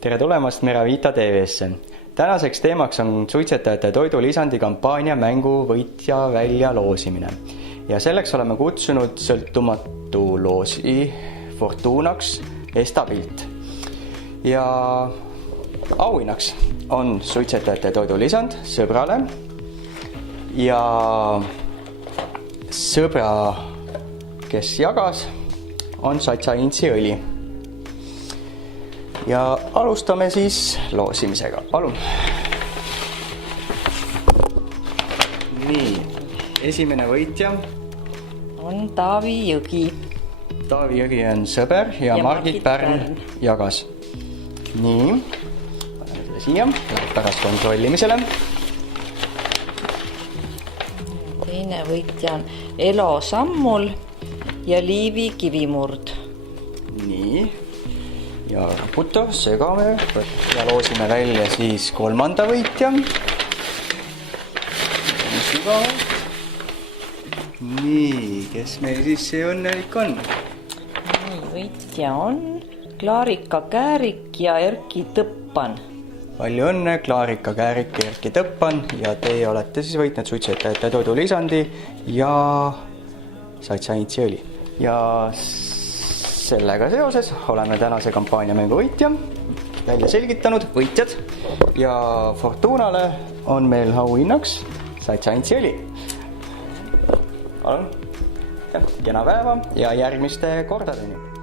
Tere tulemast Meravita TV-sse. Tänaseks teemaks on suitsetajate toidulisandi kampaania mängu võitja välja loosimine. Ja selleks oleme kutsunud sõltumatu loosi Fortunaks Estabilt. Ja auhinnaks on suitsetajate toidulisand sõbrale ja sõbra, kes jagas, on Satsa Intsi õli. Ja alustame siis loosimisega. Palun. Nii, esimene võitja on Taavi Jõgi. Taavi Jõgi on sõber ja Margit Pärn jagas. Nii, paneme selle siia, läheb pärast kontrollimisele. Teine võitja on Elo Sammul ja Liivi Kivimurd. Nii, ja raputa, segame ja loosime välja siis kolmanda võitja. Nii, kes meil siis see õnnelik on? Nii, võitja on Klaarika Käärik ja Erki Tõppan. Palju õnne, Klaarika Käärik ja Erki Tõppan, ja teie olete siis võitnud suitsetajate toidulisandi ja Satsa Intsi õli. Ja sellega seoses oleme tänase kampaania mängu võitja välja selgitanud, võitjad, ja Fortunale on meil auhinnaks Satsa Intsi õli. Palun, kena päeva ja järgmiste kordadeni!